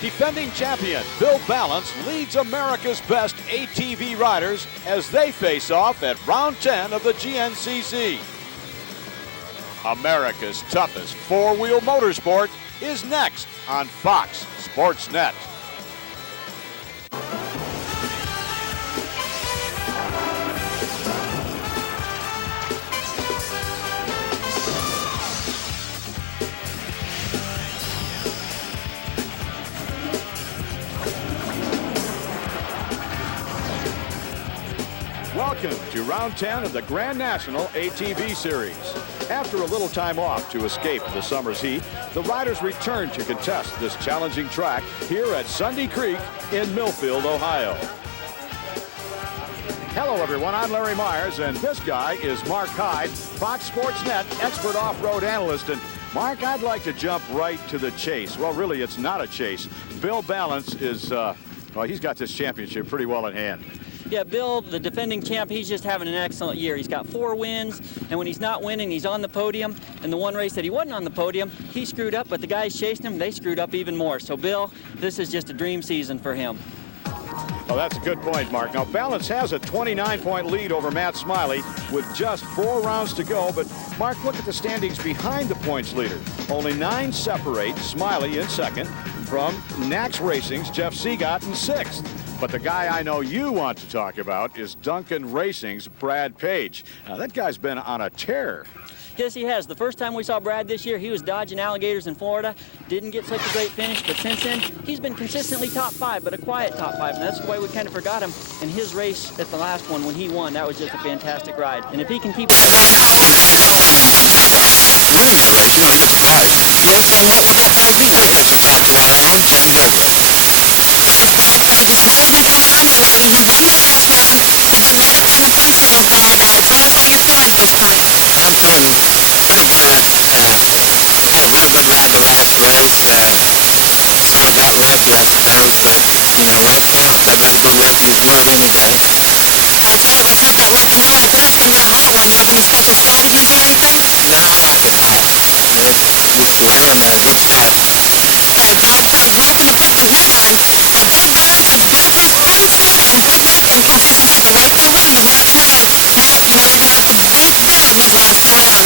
Defending champion Bill Balance leads America's best ATV riders as they face off at round 10 of the GNCC. America's toughest four-wheel motorsport is next on Fox Sports Net. Welcome to round 10 of the Grand National ATV Series. After a little time off to escape the summer's heat, the riders return to contest this challenging track here at Sunday Creek in Millfield, Ohio. Hello everyone, I'm Larry Myers, and this guy is Mark Hyde, Fox Sports Net expert off-road analyst. And Mark, I'd like to jump right to the chase. Well, really, it's not a chase. Bill Balance is, well, he's got this championship pretty well in hand. Yeah, Bill, the defending champ, he's just having an excellent year. He's got 4 wins, and when he's not winning, he's on the podium. And the one race that he wasn't on the podium, he screwed up, but the guys chasing him, they screwed up even more. So, Bill, this is just a dream season for him. Well, that's a good point, Mark. Now, Balance has a 29-point lead over Matt Smiley with just 4 rounds to go. But, Mark, look at the standings behind the points leader. Only 9 separate Smiley in second from Nax Racing's Jeff Seagot in 6th. But the guy I know you want to talk about is Duncan Racing's Brad Page. Now, that guy's been on a tear. Yes, he has. The first time we saw Brad this year, he was dodging alligators in Florida. Didn't get such a great finish, but since then, he's been consistently top 5, but a quiet top 5. And that's the way we kind of forgot him in his race at the last one when he won. That was just a fantastic ride. And if he can keep... Winning the race, you know, he was surprised. Yes, and what would that prize be? It's a top to our own Chevy Regular. Okay, Bill, before we get to the controversy, he won the last round. He didn't let it come close to the ball. Tell us how you're feeling this time. I'm feeling pretty good. Had a real good ride the last race. Started out rough yesterday, but, you know, like Bill said, you can do rough in the mud any day. Okay, well, since that rough snow, I bet it's going to be a hot one. You have any special strategies or anything? No, I like it hot. Just learn and get tight. Okay, Brad Page, welcome to Put the Heat On. Big guns, a big performances, and good luck and consistency. You like to win. You want to win. But you already know it's a big day when you guys come on.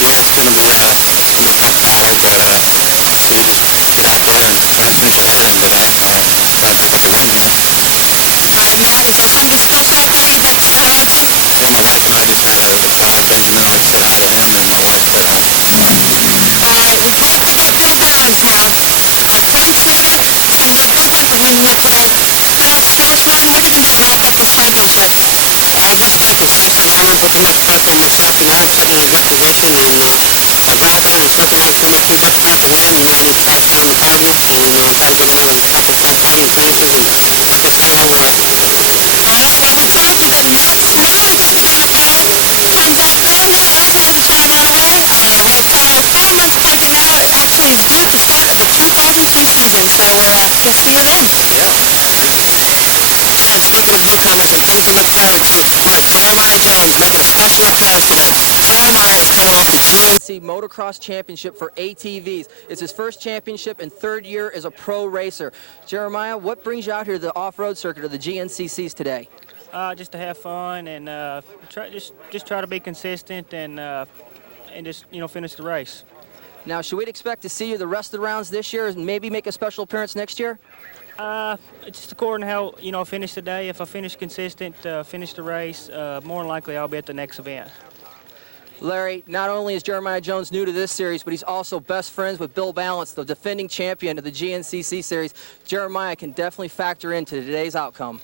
Yeah, it's going to be top 5. We just get out there and try to finish ahead of them, but try to pick up the win here. All right, now, is there somebody special out there you'd like to shout out to? Well, my wife and I just had a call saying, you know, it's proud of him, and my wife said, All right, we can't forget Bill Balance now. Our twin city, it's going to be a big day for him. He's put out stats line. What are you going to do to wrap up this championship? I'll just stay consistent. I won't put too much pressure on myself, you know, just get in a good position, and I'm confident in 51-22 this year to win, you know, just try to stay on the podium, and, you know, try to get over a couple of podium finishes, and just hang on the rest. All right, well, we promise you good luck. Make sure to keep an eye out on that channel, also the channel 9, right for 4 months from now, actually is due to start the 2002 season, so we'll see you then. Yeah. And speaking of newcomers and things to look forward to, we have Jeremiah Jones making a special appearance today. Jeremiah is coming off the GNCC Motocross Championship for ATVs. It's his first championship and 3rd year as a pro racer. Jeremiah, what brings you out here to the off-road circuit of the GNCCs today? Just to have fun and try to be consistent and just, you know, finish the race. Now, should we expect to see you the rest of the rounds this year and maybe make a special appearance next year? Just according to how, you know, I finish today. If I finish consistent, finish the race, more than likely I'll be at the next event. Larry, not only is Jeremiah Jones new to this series, but he's also best friends with Bill Balance, the defending champion of the GNCC series. Jeremiah can definitely factor into today's outcome.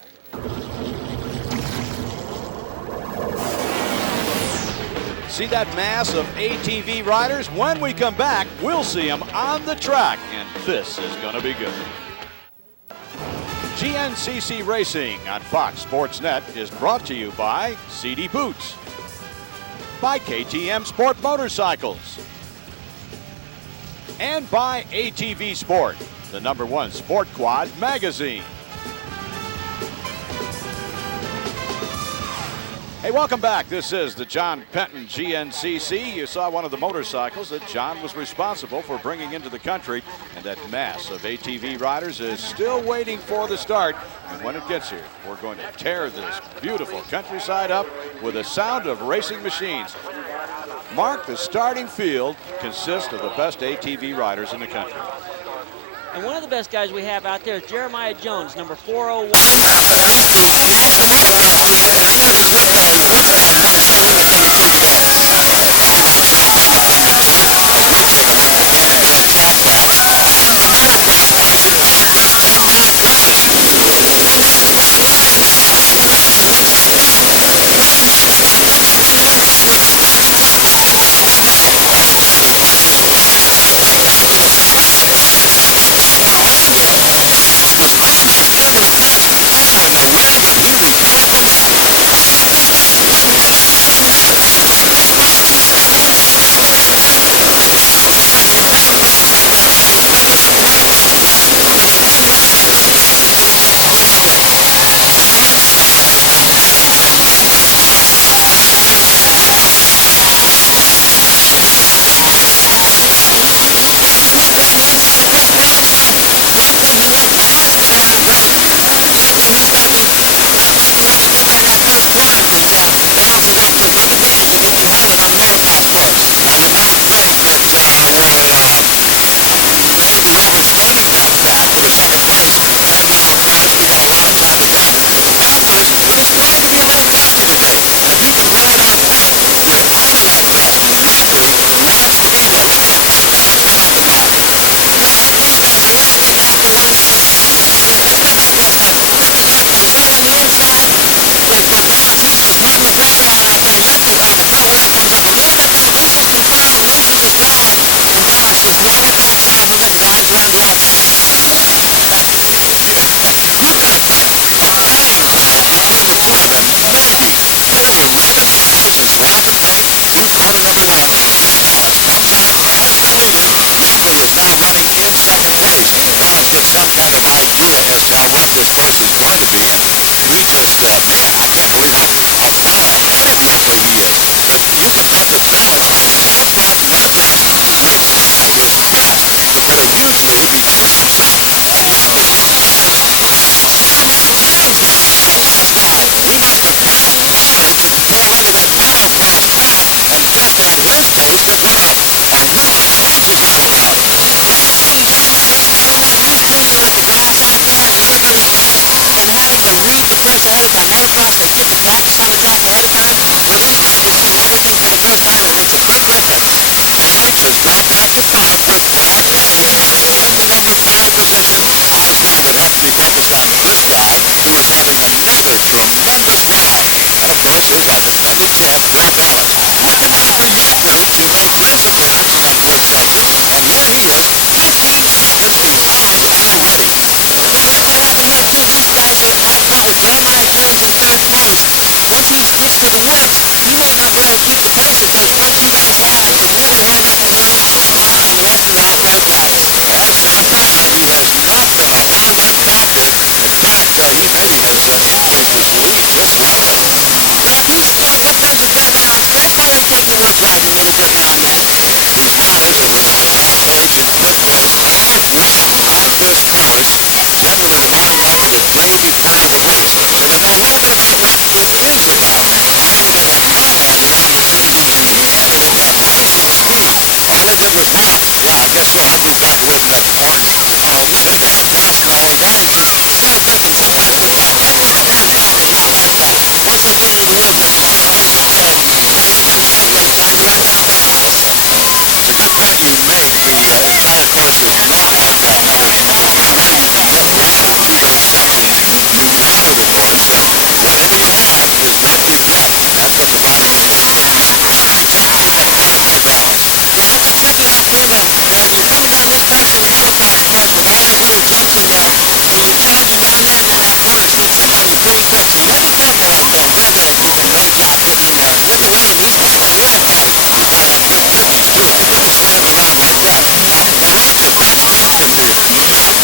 See that mass of ATV riders? When we come back, we'll see them on the track, and this is going to be good. GNCC Racing on Fox Sports Net is brought to you by CD Boots, by KTM Sport Motorcycles, and by ATV Sport, the #1 sport quad magazine. Hey, welcome back. This is the John Penton GNCC. You saw one of the motorcycles that John was responsible for bringing into the country, and that mass of ATV riders is still waiting for the start. And when it gets here, we're going to tear this beautiful countryside up with the sound of racing machines. Mark, the starting field consists of the best ATV riders in the country. And one of the best guys we have out there is Jeremiah Jones, number 401.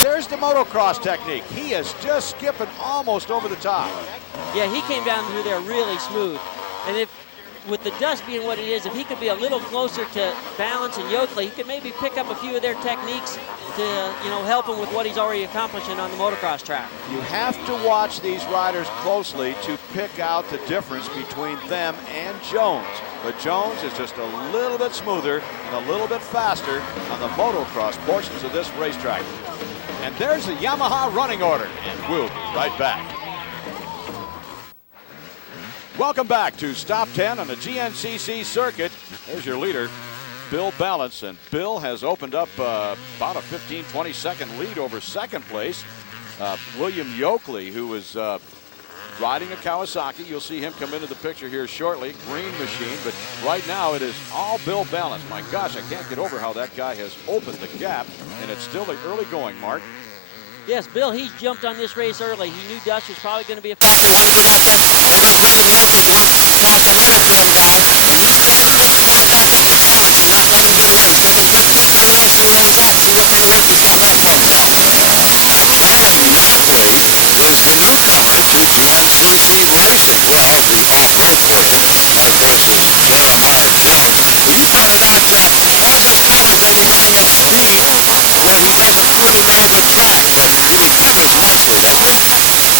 There's the motocross technique. He is just skipping almost over the top. Yeah, he came down through there really smooth. And if, with the dust being what it is, if he could be a little closer to Balance and Yoakley, he could maybe pick up a few of their techniques to, help him with what he's already accomplishing on the motocross track. You have to watch these riders closely to pick out the difference between them and Jones. But Jones is just a little bit smoother and a little bit faster on the motocross portions of this racetrack. And there's the Yamaha running order, and we'll be right back. Welcome back to Stop 10 on the GNCC circuit. There's your leader, Bill Balance, and Bill has opened up about a 15-20 second lead over second place. William Yoakley, who was riding a Kawasaki. You'll see him come into the picture here shortly. Green machine, but right now it is all Bill Balance. My gosh, I can't get over how that guy has opened the gap, and it's still the early going, Mark. Yes, Bill, he's jumped on this race early. He knew dust was probably going to be a factor. He wanted to get that dust before. I'm going to tell you, Rick, he wants to cross another film guy, and you can let him go back up at the front. I'm not letting him get away. He's going to take these three legs to race up, see what kind of race he's going to make for himself. And Yoakley was the newcomer to GNCC racing. Well, the off-road portion versus Jeremiah Jones. Well, you pointed out that as this guy is getting his speed, well, he doesn't really know the track really too nicely, does he?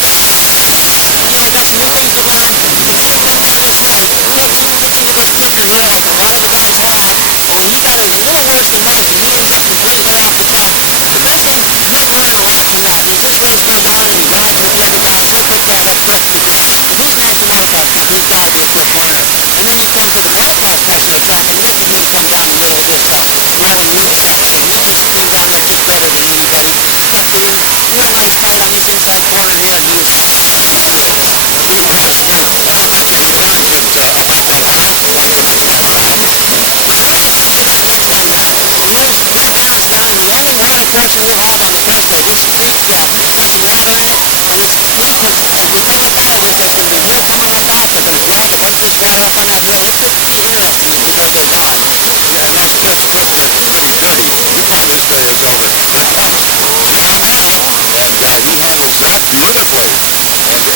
Yeah, that's one thing to learn. The kid comes out of this race. He looks at his big finger here like a lot of the guys have, and he got it a little worse than most, but he can keep it way, way out front. But then again, he may learn a lot from that. And as this race goes on and guys continue to pass, he'll pick that up quickly. But he's going to come out that big guy, be a quick learner. And then he comes into that top portion of the track, and then he's going to come down the middle of this stuff, running the medium speed. And then he's speeding down there just better than anybody. He went on strong on this inside corner here, and he was absolutely good. He has been perfectly constant about that 100 point lead, is that right? And me and Balance down to the only one unfortunately we have on the penetrate. This creek, we're going to be right on it, and this creek, as we go up there, there's going to be more coming up off it. There's rocks like this right up on that hill. It could be here before they're gone. Yeah, these kids look pretty goody before this day is over. Yes, sir. And he handles that beautifully.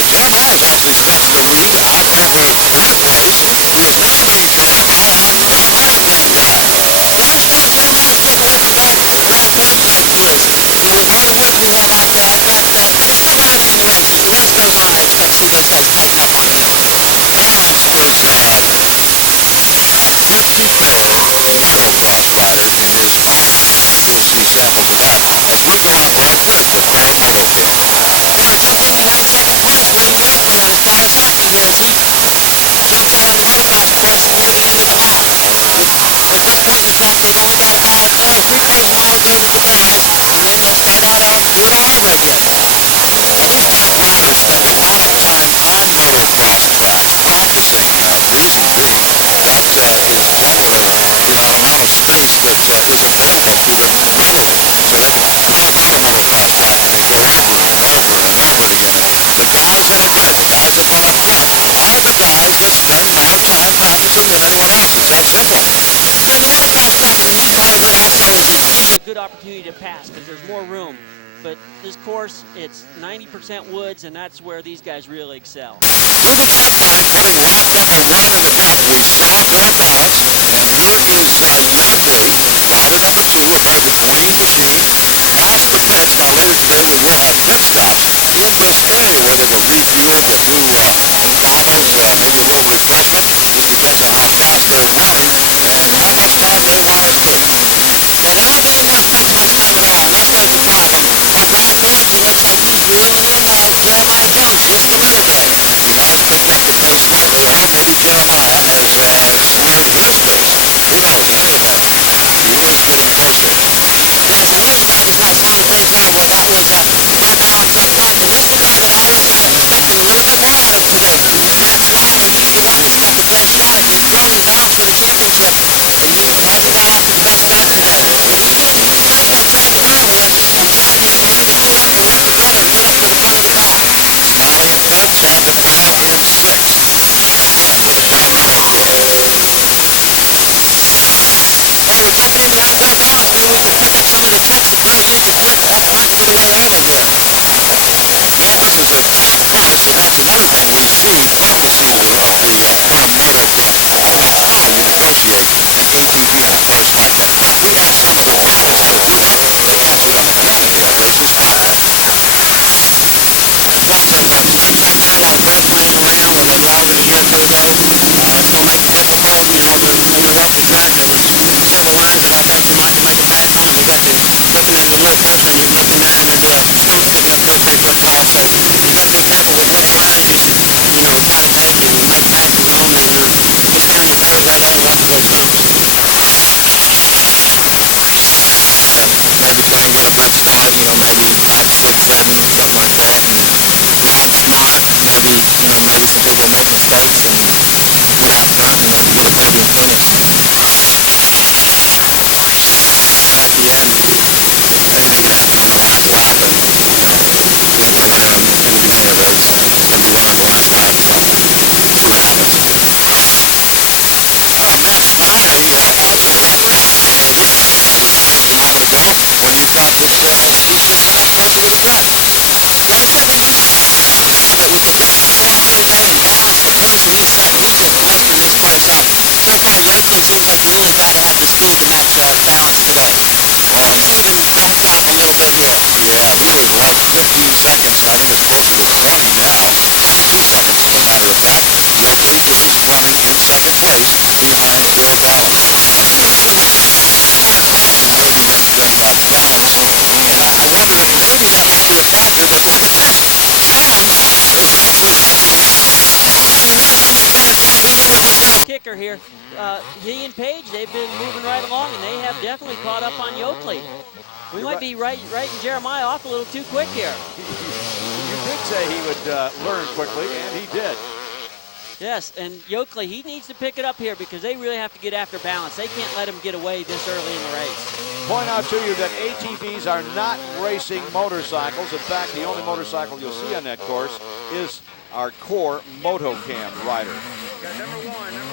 Jeremiah actually gets the lead out over third place with 93 and 10 left. Well, this kid Jeremiah's getting ready to go for the right places. He is. With all the wins we have out there, I thought just keep working the race. As the race goes on, I expect to see those guys tighten up on him. Balance is a gifted motocross rider. He is awesome. You'll see samples of that as we go out right here to turn 8. Going to jump in right second place. William Yoakley on his Kawasaki here as he gets there in the motocross course near the end of the lap. With this point in the track, they've only got only 3 cars allocated to finish, and then they'll start out, do it all over again. He's got guys spending a lot of time on motocross tracks practicing. Reason being, that is what the amount of space that is available to him anyway. So they jump on a motocross track and they go over and over and over it again. And the guys that have been, guys that bought trucks, are the guys that spend more time practicing than anyone else. It's that simple. Yeah, the motocross track, the one part of it also is It gives you a good opportunity to pass because there's more room. But this course, it's 90% woods, and that's where these guys really excel. To the track line, having locked number 1 in the pack, we saw Bill Balance, and he is limping. Rider number 2 above the green machine. Past the pits. Now later today we will have pit stops in this area where they will refuel the new bottles, give you a little refreshment, just depends on how fast they're going. And we will start right along with them. Yeah, they're not getting much pit stops coming along. They're taking time. But Brian Ramsey looks like he's reeling in Jeremiah Jones just a little bit. He has picked up the pace slightly, or maybe Jeremiah has swerved for his pace. Who knows? But he is getting closer. Yes, and this guy does not sound very terrible about with Bill Balance up front. The next guy that I look at expecting a little bit more out of today. That's Ryan Yoakley. He's got rode his out for the championship, and he hasn't got off to the best start today. But he did take that track currently, and now he needs to get up a little bit better to get to the front of the pack. Smiley in pits. David Green is 6th. Hey, I blame it on Bill Balance. Maybe we can pick up some of the tricks that Burr used to collect up front pretty well early here. Yeah, that's another thing. We see the point of motor over time to differentiate an ATV and a motorcycle. We have some of the fastest ATVs. We have some of the fastest races. Well, there's been a lot of wrestling around with the longer the year goes on. It's going to make it difficult, you know, when you're up the track, there was several lines that I think you might make a pass on. You got to look at the little person, you're looking down, and there's scoop sticking up there 10 foot tall. So you got to be careful with which line you should, you know, try to take and make passes on, and considering your tires right on lots of those bumps. Maybe when you get a big spot, you know, maybe 5, 6, 7, something like that, and ride smart. Maybe, you know, maybe some people make mistakes and get out front and get a podium finish. At the end, maybe that on the last lap, and maybe you win in the main race. Maybe you win on the last lap. See what happens. Matt Smiley, also a He's on the jump. When he was off to the grass, he just stepped up a little bit. yeah, it's something he's with the rain coming in and balance the pace and he's just cranking this place up. Okay, racing seems like the only guy to have the speed to match balance today. Well, He's even doubled up a little bit here. yeah, he was late 15 seconds, and I think it's closer to 20 now. 22 seconds, as a matter of fact. Yoakley is running in second place behind Bill Balance. Let's see what corner costs. Now that you mentioned balance, I wonder if maybe that would be a factor, but then again, I don't know. I mean, we're going to see the cars come in as we go. Kicker here. He and Page, they've been moving right along, and they have definitely caught up on Yoakley. We might be writing Jeremiah off a little too quick here. You did say he would learn quickly, and he did. Yes, and Yoakley, he needs to pick it up here because they really have to get after balance. They can't let him get away this early in the race. Point out to you that ATVs are not racing motorcycles. In fact, the only motorcycle you'll see on that course is our core Motocam rider.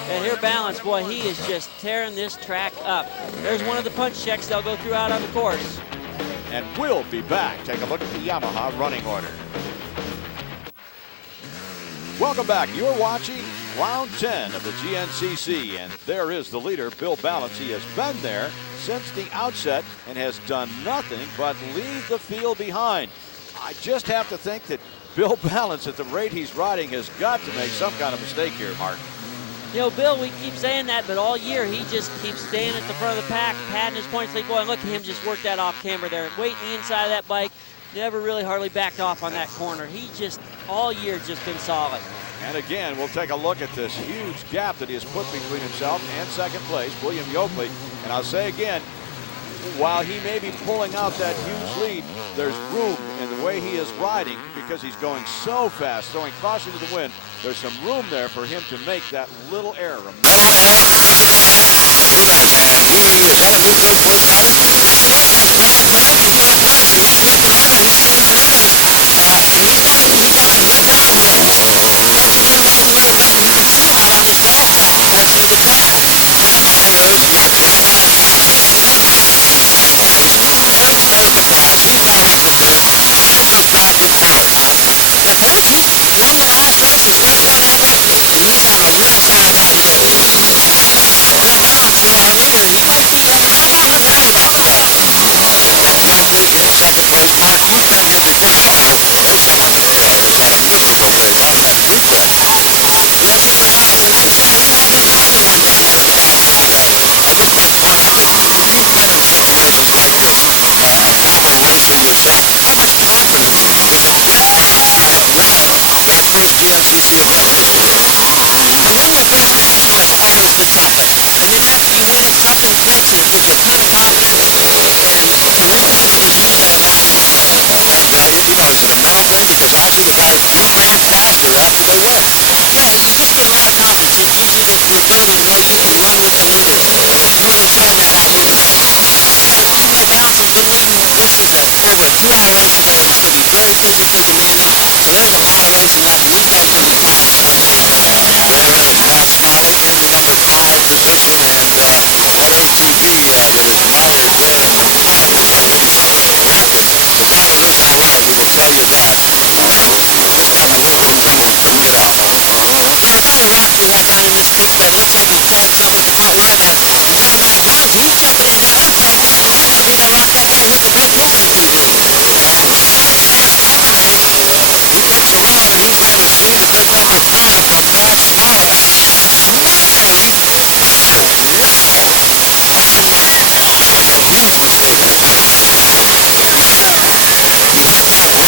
And here Balance, boy, he is just tearing this track up. There's one of the punch checks they'll go through out on the course. And we'll be back. Take a look at the Yamaha running order. Welcome back. You're watching round 10 of the GNCC, and there is the leader, Bill Balance. He has been there since the outset and has done nothing but leave the field behind. I just have to think that Bill Balance, at the rate he's riding, has got to make some kind of mistake here, Mark. You know, Bill, we keep saying that, but all year he just keeps staying at the front of the pack, padding his points lead. Boy, and look at him just work that off camber there, waiting inside of that bike. Never really hardly backed off on that corner. He just, all year, just been solid. And again, we'll take a look at this huge gap that he has put between himself and second place, William Yoakley. And I'll say again, while he may be pulling out that huge lead, there's room in the way he is riding because he's going so fast, throwing caution to the wind. There's some room there for him to make that little error. and he is that a new big first time? Yeah, correct. He's got a correct. He's sweeping around. He's standing around. He's got a good balance here. As he went away from everybody, you can see how on his back, fortunately the track naysayers he's moving very slow. Yeah, he knows that the track is volatile. But notice he's running in the high place. He's got one leg up, and he's on a really fine ride here. Bill Balance, our leader, he might be somehow he's running back today. Yoakley in second place. Mark, you've been here before. You know the second setting. Yoakley lost that pretty quick. Let's see what happens next here. He might get caught in one somewhere. Mark, you've been in situations like this, just a racer yourself. How much confidence does it take to make that first GNCC appearance? Well, when you're first racing, you have always been confident. And then after you win it, something clicks and it gives you a ton of confidence. And in this case, he used that confidence. That's right. You know, it's a mental thing because I see the guys 2 rounds faster after they win. Yeah, you just get a lot of confidence. It gives you the ability to know you can run with it, and he's really showing that out here today. Bill Balance has been leading racing for over a 2-hour race today. He's going to be very busy for the morning. So there's a lot of racing left, and he's got good time. And there's Matt Smiley in number 5 position, and that ATV with his riders there in 9th place. Well, it looks all right. We will tell you that. One thing will bring it out. Yeah, about a rock we got down in this creek bed. Looks like it backs up at the front water there. And Jeremiah Jones, he jumped in there. Okay, you might want to get a rock right there. Hit the creek. Looks like it's big. Yeah, separate. He takes a run and he's got a sweep just like his friend from Matt Smiley. Smiley! Huge mistake right there. Behind that rock. Okay? Now shoot. Smack! Trying to get out of Smiley right there. Oh, backfire. He hit me alongside.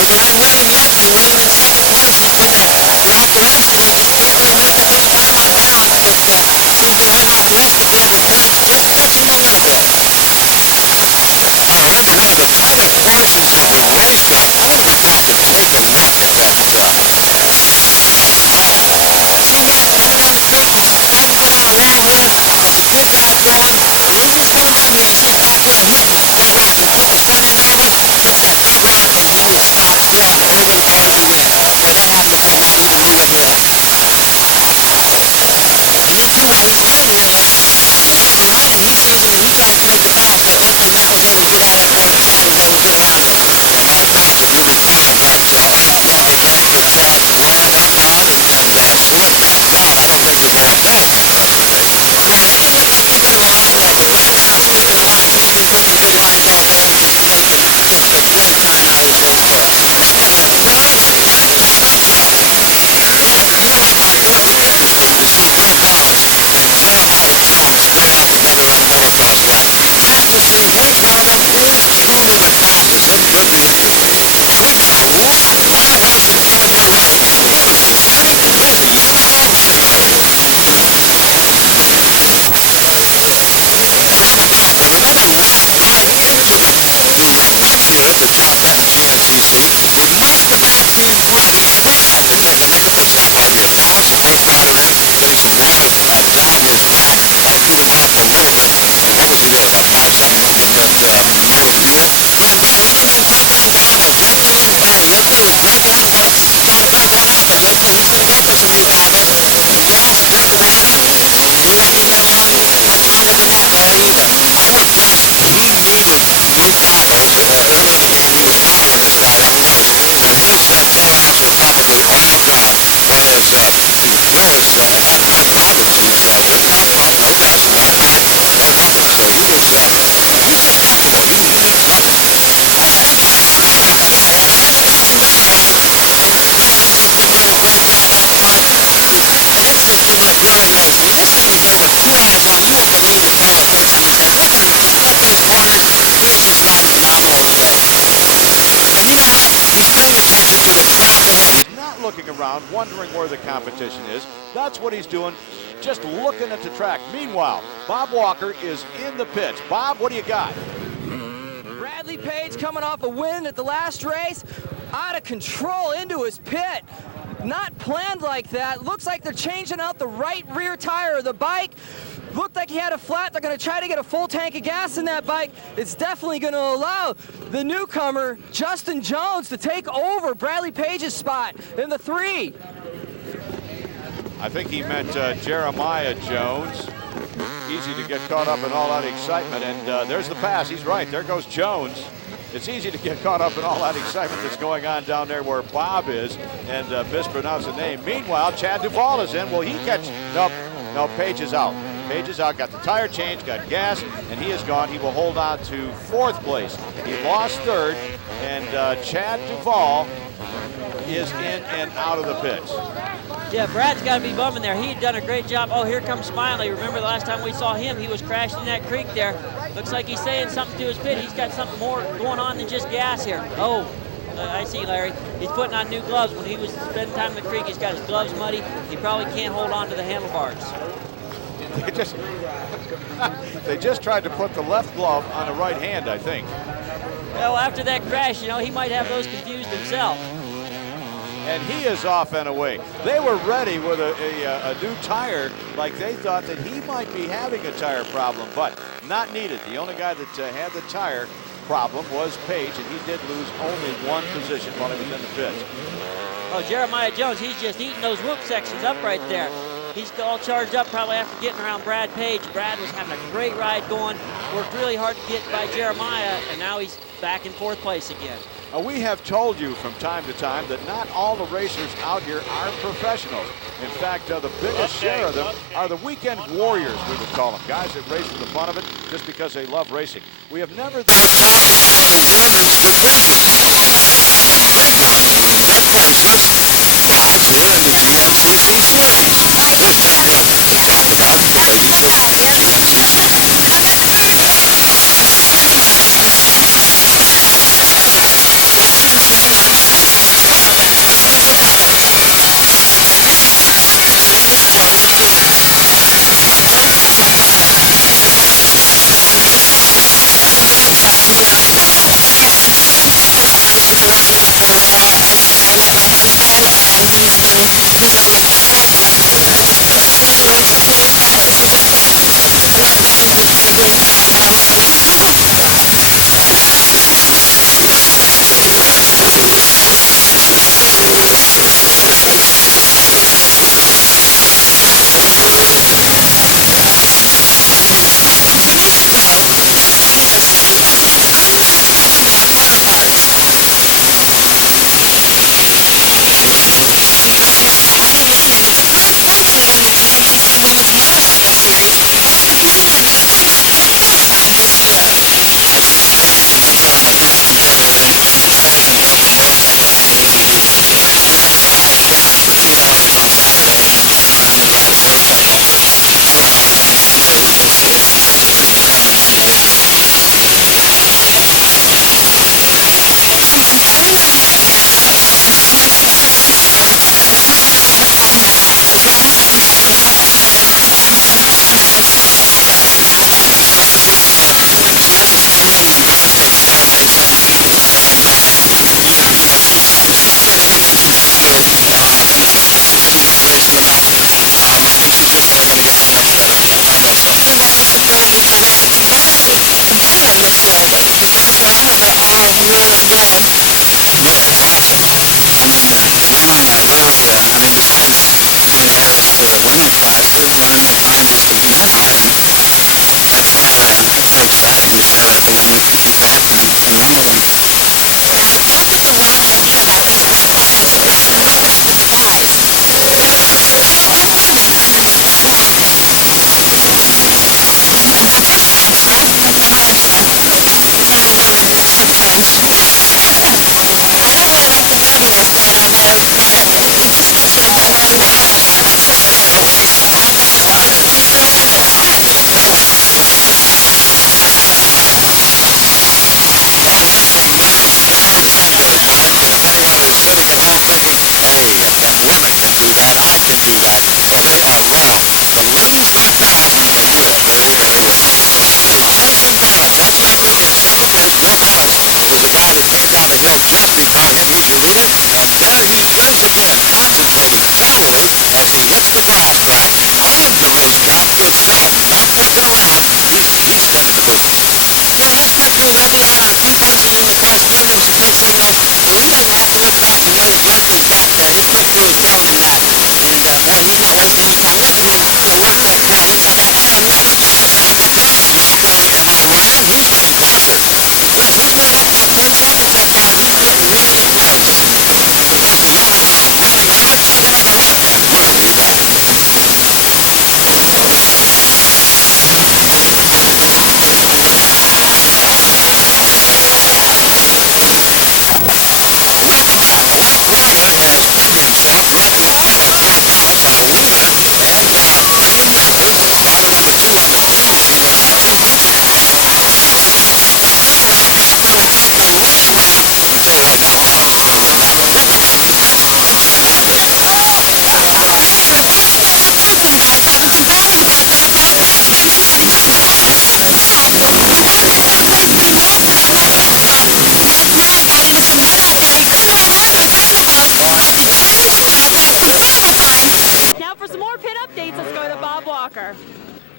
Okay, we're coming back. We're going waiting yet. We're waiting in second place. He's bringing it throughout the rest of the creek bed. Looks like he's trying off balance, but seems to be heading off left at the end of the turns. Just catch him a little bit. All right, one of the tighter courses at the racetrack. I think they've got to take a look at that. See him coming down the creek, just trying to get on a wall here, get the pit back going. It ain't just going to come easy. Backhill heating. Wait, this front end over. Hits that big rock and then he stops dead. There goes Barnaby Wynn. Now that happens when you're not even way ahead. And then too bad he's kind of he ain't even running. He's losing. He can't turn too fast. But hopefully Matt was able to get out of that corner. Chad was able to get around him. And Matt made a really fine right there. Couldn't get the back of Chad to run enough out and slip back out. I don't think they're very fast. Yeah, they can look like they're going to go out there. But right now, he's going to want to keep him looking a good line ball there and just let Red find out his way through. And of course, right back at Chad. And here we go. Boy, it's interesting to see Bill Balance and Jeremiah Jones square up in that early motocross back. That would be right down the two to the opposite of the infield. And we've got a lot of car racing going here already. What is that, Sammy? That's a Yamaha racer. And we've got another lap by the adventure at the top end GNCC. It used to be Team 20 Sprint. Had to make a mix up right here. Balance and Nick Batterin, Jason Mackey, John is back, tuning up a little bit. What was he there, about 5 seconds lower fuel? Yeah, but he didn't get much in the car, but definitely okay, right down to John called that off, but he's going to get this one right back. Jones ready, get ready to get on. What time is it at, Larry? I would think he needed new tires early in his conference ride. At least 10 laps of pump because he has had no problems since the car pump like that running. So he was comfortable. He was excited. I haven't quite seen him yet. I see him coming in there, and Larry thinks he's going to take that up front. And this is too much road racing. This is what you get with two hands on. You won't believe the trouble some of these guys. Look at him cut these corners. He is just not phenomenal today. And you know what? He's paying attention to the track ahead. Not looking around, wondering where the competition is. That's what he's doing, just looking at the track. Meanwhile, Bob Walker is in the pits. Bob, what do you got? Bradley Page coming off a win at the last race, out of control into his pit. Not planned like that. Looks like they're changing out the right rear tire of the bike. Looked like he had a flat. They're going to try to get a full tank of gas in that bike. It's definitely going to allow the newcomer, Justin Jones, to take over Bradley Page's spot in the 3. I think he meant Jeremiah Jones. Easy to get caught up in all that excitement, and there's the pass. He's right. There goes Jones. It's easy to get caught up in all that excitement that's going on down there where Bob is and mispronounce the name. Meanwhile, Chad Duvall is in. Will he catch? No, Page is out. Page is out, got the tire change, got gas, and he is gone. He will hold on to 4th place. He lost 3rd, and Chad Duvall is in and out of the pits. Yeah, Brad's got to be bumming there. He had done a great job. Oh, here comes Smiley. Remember the last time we saw him, he was crashing in that creek there. Looks like he's saying something to his pit. He's got something more going on than just gas here. Oh, I see, Larry. He's putting on new gloves. When he was spending time in the creek, he's got his gloves muddy. He probably can't hold on to the handlebars. They just tried to put the left glove on the right hand, I think. Well, after that crash, you know, he might have those confused himself. and he is off and away. They were ready with a new tire, like they thought that he might be having a tire problem, but not needed. The only guy that had the tire problem was Page, and he did lose only one position while he was in the pits. Oh, Jeremiah Jones, he's just eating those whoop sections up right there. He's all charged up probably after getting around Brad Page. Brad was having a great ride going, worked really hard to get by Jeremiah, and now he's back in fourth place again. We have told you from time to time that not all the racers out here are professionals. In fact, the biggest share of them are the weekend warriors, we would call them, guys that race for the fun of it just because they love racing. We have never... Top places, guys here in the GNCC Series. Good backup. We talked about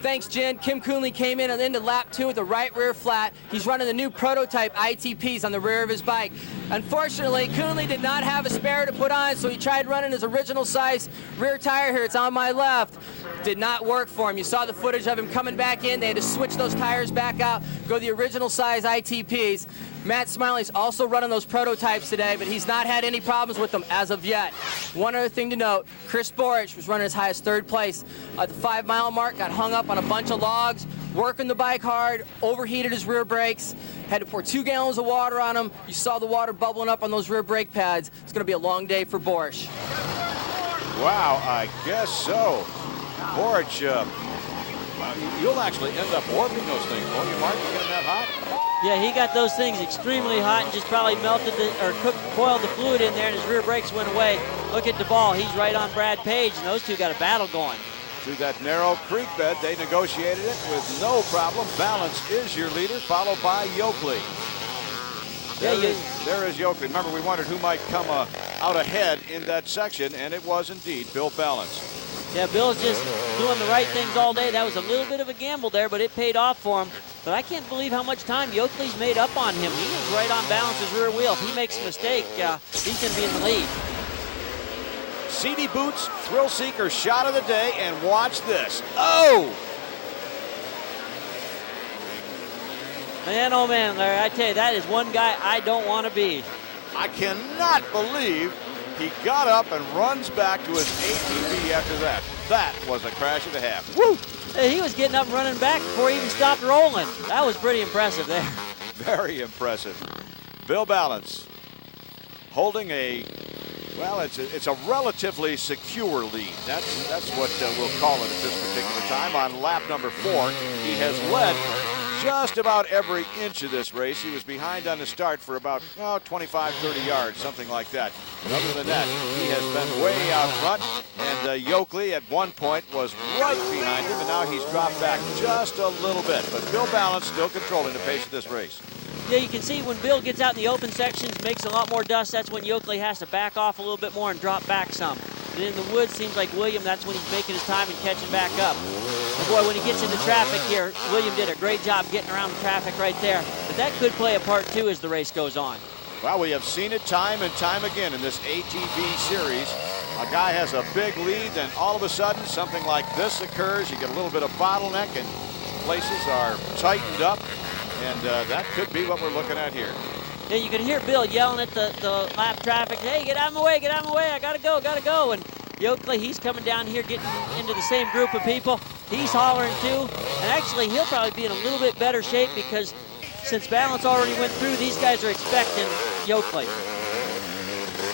Thanks, Jen. Kim Coonley came in and into lap 2 with the right rear flat. He's running the new prototype ATVs on the rear of his bike. Unfortunately, Coonley did not have a spare to put on, so he tried running his original size rear tire here. It's on my left. Did not work for him. You saw the footage of him coming back in. They had to switch those tires back out, go the original size ITPs. Matt Smiley's also running those prototypes today, but he's not had any problems with them as of yet. One other thing to note, Chris Borich was running as high as 3rd place at the 5-mile mark, got hung up on a bunch of logs, working the bike hard, overheated his rear brakes, had to pour 2 gallons of water on him. You saw the water bubbling up on those rear brake pads. It's going to be a long day for Borich. Wow, I guess so. Borich, you'll actually end up warping those things, won't you, Mark? You getting that hot? Yeah, he got those things extremely hot and just probably melted or coiled the fluid in there, and his rear brakes went away. Look at Duvall. He's right on Brad Page, and those two got a battle going. Through that narrow creek bed, they negotiated it with no problem. Balance is your leader, followed by Yoakley. There is Yoakley. Remember, we wondered who might come out ahead in that section, and it was indeed Bill Balance. Yeah, Bill's just doing the right things all day. That was a little bit of a gamble there, but it paid off for him. But I can't believe how much time Yoakley's made up on him. He was right on Balance's rear wheel. If he makes a mistake, he's going to be in the lead. Seedy Boots, Thrill Seeker shot of the day, and watch this. Oh! Man, oh man, Larry, I tell you, that is one guy I don't want to be. I cannot believe he got up and runs back to his ATV after that. That was a crash and a half. Woo! Hey, he was getting up and running back before he even stopped rolling. That was pretty impressive there. Very impressive. Bill Balance holding a, well, it's a relatively secure lead. That's what we'll call it at this particular time. On lap number 4, he has led just about every inch of this race. He was behind on the start for about 25, 30 yards, something like that. But other than that, he has been way out front, and Yoakley at one point was right behind him, and now he's dropped back just a little bit. But Bill Balance still controlling the pace of this race. Yeah, you can see when Bill gets out in the open sections, makes a lot more dust, that's when Yoakley has to back off a little bit more and drop back some. And in the woods, seems like William, that's when he's making his time and catching back up. And boy, when he gets into traffic here, William did a great job getting around the traffic right there. But that could play a part too as the race goes on. Well, we have seen it time and time again in this ATV series. A guy has a big lead, then all of a sudden something like this occurs. You get a little bit of bottleneck and places are tightened up. And that could be what we're looking at here. Yeah, you can hear Bill yelling at the lap traffic, hey, get out of my way, get out of my way, I gotta go. And Yoakley, he's coming down here, getting into the same group of people. He's hollering too. And actually, he'll probably be in a little bit better shape because since Balance already went through, these guys are expecting Yoakley.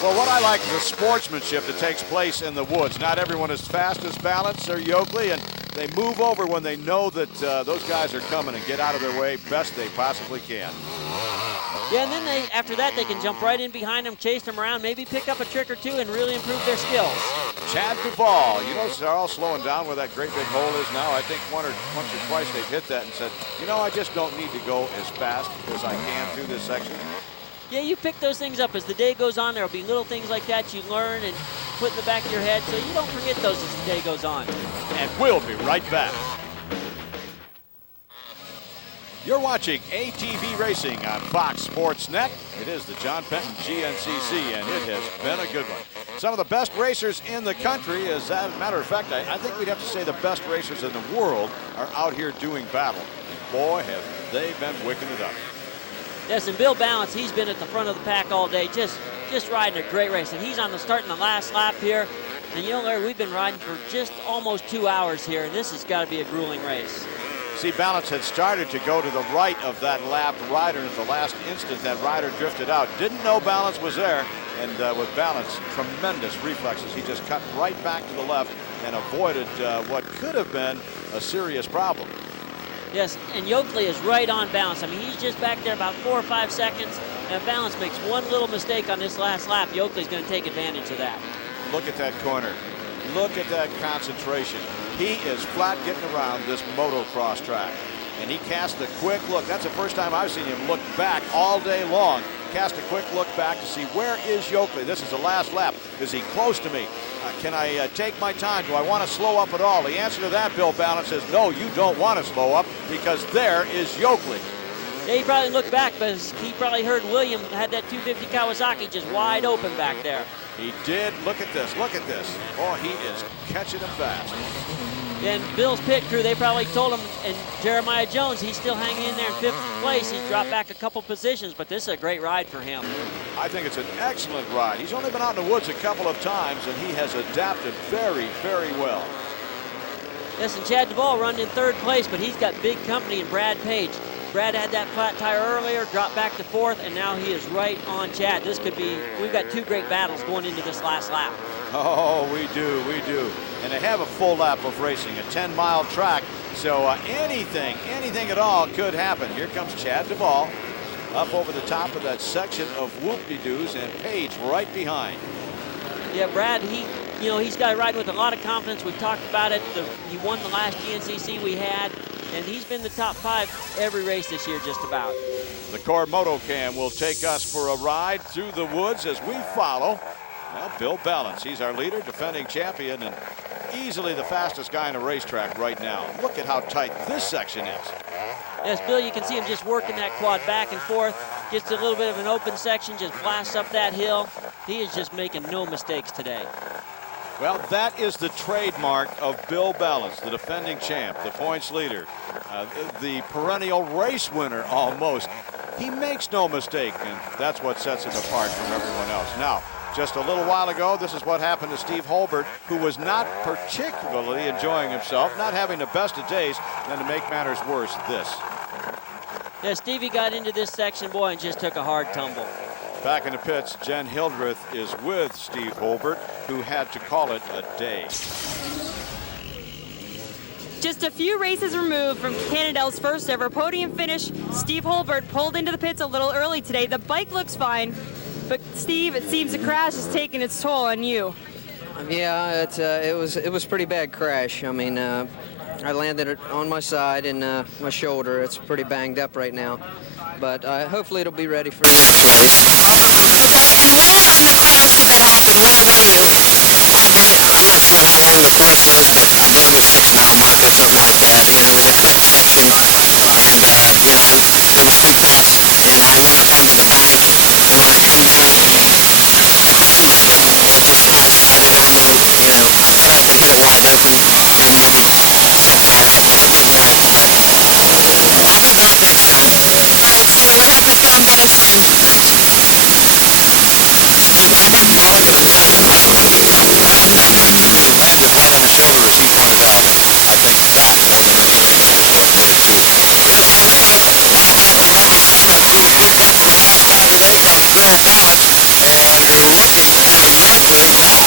Well, what I like is the sportsmanship that takes place in the woods. Not everyone is fast as Balance or Yoakley, and they move over when they know that those guys are coming and get out of their way best they possibly can. Yeah, and then after that, they can jump right in behind them, chase them around, maybe pick up a trick or two and really improve their skills. Chad Duvall, you notice they're all slowing down where that great big hole is now. I think once or twice they've hit that and said, you know, I just don't need to go as fast as I can through this section. Yeah, you pick those things up as the day goes on. There'll be little things like that you learn and put in the back of your head so you don't forget those as the day goes on. And we'll be right back. You're watching ATV Racing on Fox Sports Net. It is the John Penton GNCC, and it has been a good one. Some of the best racers in the country, as a matter of fact, I think we'd have to say the best racers in the world are out here doing battle. Boy, have they been wicking it up. Yes, and Bill Balance, he's been at the front of the pack all day, just riding a great race. And he's on the starting the last lap here. And you know, Larry, we've been riding for just almost 2 hours here, and this has got to be a grueling race. See, Balance had started to go to the right of that lapped rider, and at the last instant that rider drifted out. Didn't know Balance was there, and with Balance, tremendous reflexes. He just cut right back to the left and avoided what could have been a serious problem. Yes, and Yoakley is right on Balance. I mean, he's just back there about 4 or 5 seconds, and if Balance makes one little mistake on this last lap, Yoakley's going to take advantage of that. Look at that corner. Look at that concentration. He is flat getting around this motocross track. and he cast a quick look. That's the first time I've seen him look back all day long. Cast a quick look back to see where is Yoakley. This is the last lap. Is he close to me? Can I take my time? Do I want to slow up at all? The answer to that, Bill Balance, is no, you don't want to slow up because there is Yoakley. Yeah, he probably looked back, but he probably heard William had that 250 Kawasaki just wide open back there. He did. Look at this. Look at this. Oh, he is catching him fast. And Bill's pit crew, they probably told him, and Jeremiah Jones, he's still hanging in there in 5th place. He's dropped back a couple positions, but this is a great ride for him. I think it's an excellent ride. He's only been out in the woods a couple of times, and he has adapted very, very well. Listen, Chad Duvall run in 3rd place, but he's got big company in Brad Page. Brad had that flat tire earlier, dropped back to 4th, and now he is right on Chad. This could be, we've got 2 great battles going into this last lap. Oh, we do, we do. And they have a full lap of racing, a 10-mile track, so anything at all could happen. Here comes Chad Duvall up over the top of that section of whoop-de-doos, and Page right behind. Yeah, Brad, he's got a ride with a lot of confidence. We've talked about it. He won the last GNCC we had, and he's been the top 5 every race this year just about. The Cord Moto Cam will take us for a ride through the woods as we follow. Well, Bill Balance, he's our leader, defending champion, and easily the fastest guy on a racetrack right now. Look at how tight this section is. Yes, Bill, you can see him just working that quad back and forth. Gets a little bit of an open section, just blasts up that hill. He is just making no mistakes today. Well, that is the trademark of Bill Balance, the defending champ, the points leader, the perennial race winner almost. He makes no mistake, and that's what sets him apart from everyone else. Now, just a little while ago, this is what happened to Steve Holbert, who was not particularly enjoying himself, not having the best of days, and to make matters worse, this. Yeah, Stevie got into this section, boy, and just took a hard tumble. Back in the pits, Jen Hildreth is with Steve Holbert, who had to call it a day. Just a few races removed from Cannondale's first ever podium finish, Steve Holbert pulled into the pits a little early today. The bike looks fine, but Steve, it seems the crash has taken its toll on you. Yeah, it was pretty bad crash. I mean, I landed it on my side and my shoulder. It's pretty banged up right now, but hopefully it'll be ready for the next race. And where on the course did that happen? Where were you? I'm not sure how long the course is, but I believe it's 6 mile mark or something like that. You know, it was a quick section, and you know, it was too tough, and I wanted to come to the bank. I wanted to come in, and I started on the, you know, track to hit it wide open, and then crashed from that. But I'll give her a fix, son. Okay, what's the film, boys? Steve Holbert, how are you? He landed right on the shoulder, as he pointed out, and I think that was an accident. Well, I'd like to say that we picked up the last guy today. That's Bill Balance, and we're looking for Yoakley. that was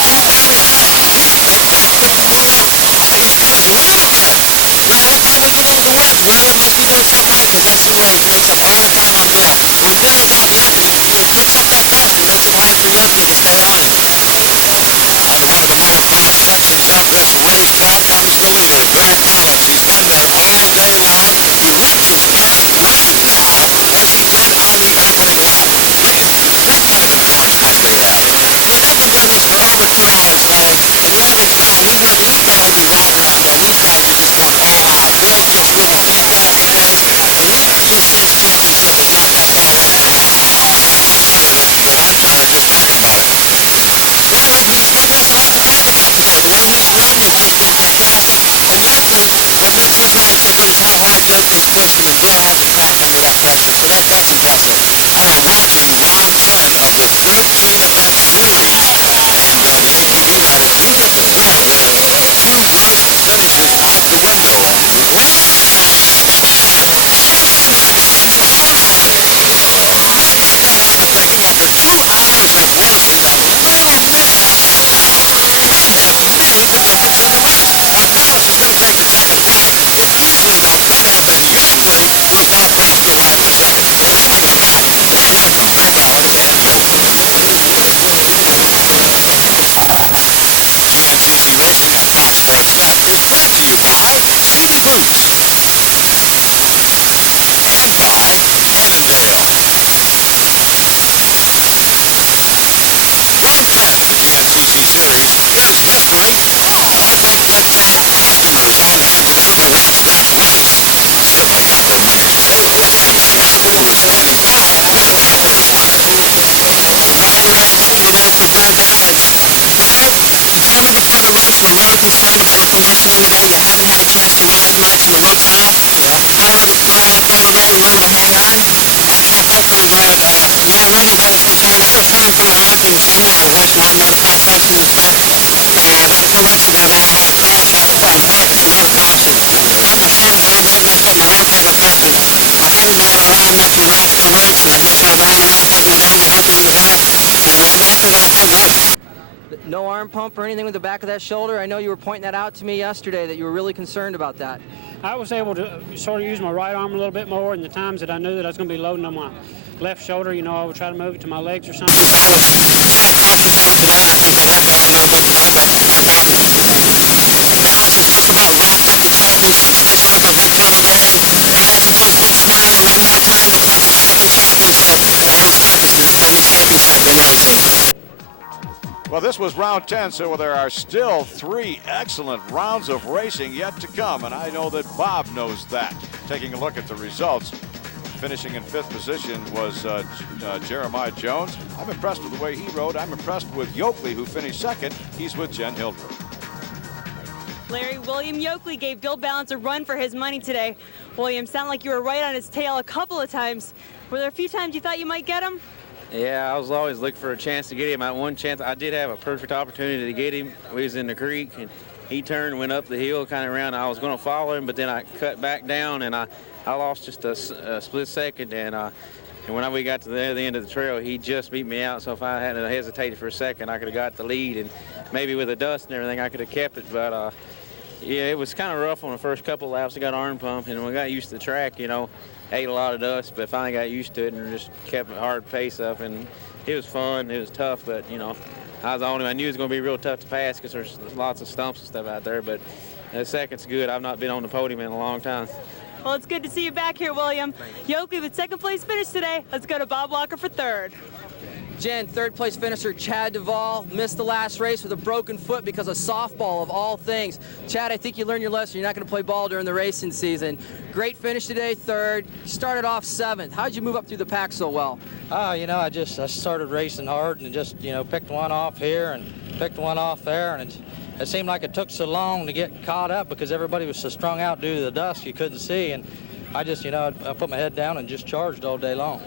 He's coming. Look at him, son. well, let's see if we get into the woods. Well, it might be no surprises. That's the way it makes it all fun on track. One thing about Yoakley, if he picks up that caution, makes it hard for Yoakley to stay on him. One of the more fun sections of this racetrack comes the leader, Bill Balance. He's been there all day long. If you look, he's turning green now as he went on the opening lap. That kind of endurance must he have. He doesn't do this for overtime, and even he failed in that round, but he's got to just come all out. Bill just wouldn't take off today, and he just seems to have nerves, not that bad. He got it. That's for sure, Mark. Well, he's giving us a lot of confidence. When he's running, he can tell. And one thing, what makes him go is because how hard Yoakley's pushed him, and Bill hasn't cracked under that pressure. So that's impressive. I am watching round 10 of the 13 event series, and Yoakley, he has beaten the 2 worst finishes out the window. Let's Chase him and send him home. He has to think after 2 hours of racing, that little mishap may have made the difference in the race. Now, Balance is going to take the second time. It's usually like the 7, and usually we both take the ride in second. This one's got Danny, Bill Balance, and Yoakley. GNCC Racing and Fast Break Track is brought to you by CD Boots. Really concerned about conditioning today. You haven't had a chance to run as much, and it looks off. Burr came again and able to hang on. Hopefully we're really good at this game. Still training for the Olympics in summer. We're working on the other cross section and stuff. And those 2 races that are left, all shot from another caution. I'm feeling pretty good, and I put my hand to the fact that I haven't been able to run much the last 2 weeks, and I guess my run and not having the day was working into that. Mentally, I feel good. No arm pump or anything with the back of that shoulder? I know you were pointing that out to me yesterday, that you were really concerned about that. I was able to sort of use my right arm a little bit more in the times that I knew that I was going to be loading on my left shoulder. You know, I would try to move it to my legs or something. Dallas has talked about rapid cadence, this type of training here, and I haven't put smiling one more time, but that's the second champion set, we've been able to. Well, this was round 10, so there are still 3 excellent rounds of racing yet to come, and I know that Bob knows that. Taking a look at the results, finishing in 5th position was Jeremiah Jones. I'm impressed with the way he rode. I'm impressed with Yoakley, who finished 2nd. He's with Jen Hildreth. Larry, William Yoakley gave Bill Balance a run for his money today. William, sounded like you were right on his tail a couple of times. Were there a few times you thought you might get him? Yeah, I was always looking for a chance to get him. At one chance, I did have a perfect opportunity to get him. We was in the creek, and he turned and went up the hill kind of around. I was going to follow him, but then I cut back down, and I lost just a split second. And when we got to the other end of the trail, he just beat me out. So if I hadn't hesitated for a second, I could have got the lead. And maybe with the dust and everything, I could have kept it. But, yeah, it was kind of rough on the first couple of laps. I got arm pump, and when we got used to the track, you know, ate a lot of dust, but finally got used to it and just kept a hard pace up. And it was fun. It was tough, but, you know, I was the only one. I knew it was going to be real tough to pass because there's lots of stumps and stuff out there. But the second's good. I've not been on the podium in a long time. Well, it's good to see you back here, William. Yoakley with 2nd place finish today. Let's go to Bob Walker for 3rd. Jen, 3rd place finisher Chad Duvall missed the last race with a broken foot because of softball of all things. Chad, I think you learned your lesson. You're not going to play ball during the racing season. Great finish today, 3rd. You started off 7th. How did you move up through the pack so well? You know, I started racing hard and just, you know, picked one off here and picked one off there, and it seemed like it took so long to get caught up because everybody was so strung out due to the dust you couldn't see, and I just, you know, I put my head down and just charged all day long.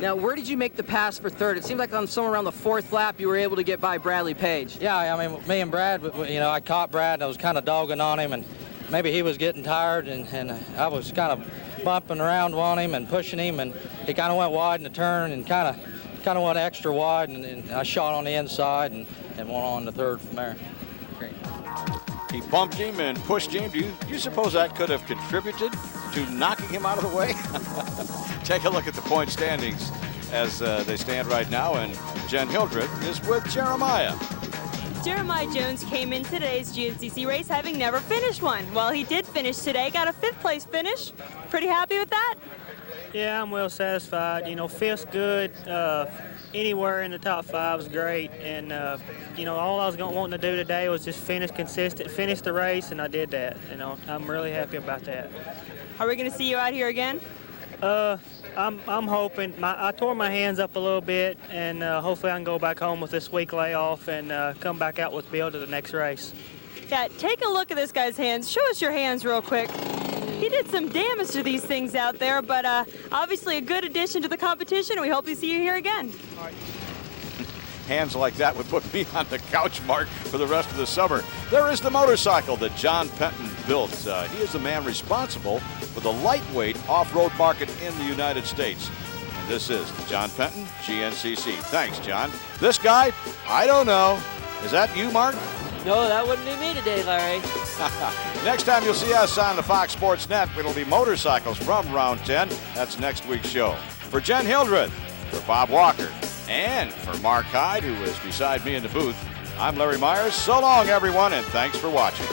Now, where did you make the pass for 3rd? It seemed like on somewhere around the 4th lap you were able to get by Bradley Page. Yeah, I mean, me and Brad, you know, I caught Brad and I was kind of dogging on him, and maybe he was getting tired, and I was kind of bumping around on him and pushing him, and he kind of went wide in the turn and kind of went extra wide, and I shot on the inside and went on to 3rd from there. Great. He bumped him and pushed him. Do you suppose that could have contributed to knocking him out of the way? Take a look at the point standings as they stand right now, and Jen Hildreth is with Jeremiah. Jeremiah Jones came in today's GNCC race having never finished one. Well, he did finish today, got a 5th place finish. Pretty happy with that? Yeah, I'm well satisfied. You know, 5th's good. Anywhere in the top 5 is great, and you know, all I was wanting to do today was just finish consistent, finish the race, and I did that. You know, I'm really happy about that. Are we going to see you out here again? I'm hoping. I tore my hands up a little bit, and hopefully I can go back home with this week layoff and come back out with Bill to the next race. Yeah, take a look at this guy's hands. Show us your hands real quick. He did some damage to these things out there, but obviously a good addition to the competition, and we hope to see you here again. All right. Hands like that would put me on the couch, Mark, for the rest of the summer. There is the motorcycle that John Penton built. He is the man responsible for the lightweight off-road market in the United States. And this is the John Penton GNCC. Thanks, John. This guy, I don't know. Is that you, Mark? No, that wouldn't be me today, Larry. Next time you'll see us on the Fox Sports Net, it'll be motorcycles from round 10. That's next week's show. For Jen Hildreth, for Bob Walker, and for Mark Hyde, who is beside me in the booth, I'm Larry Myers. So long, everyone, and thanks for watching.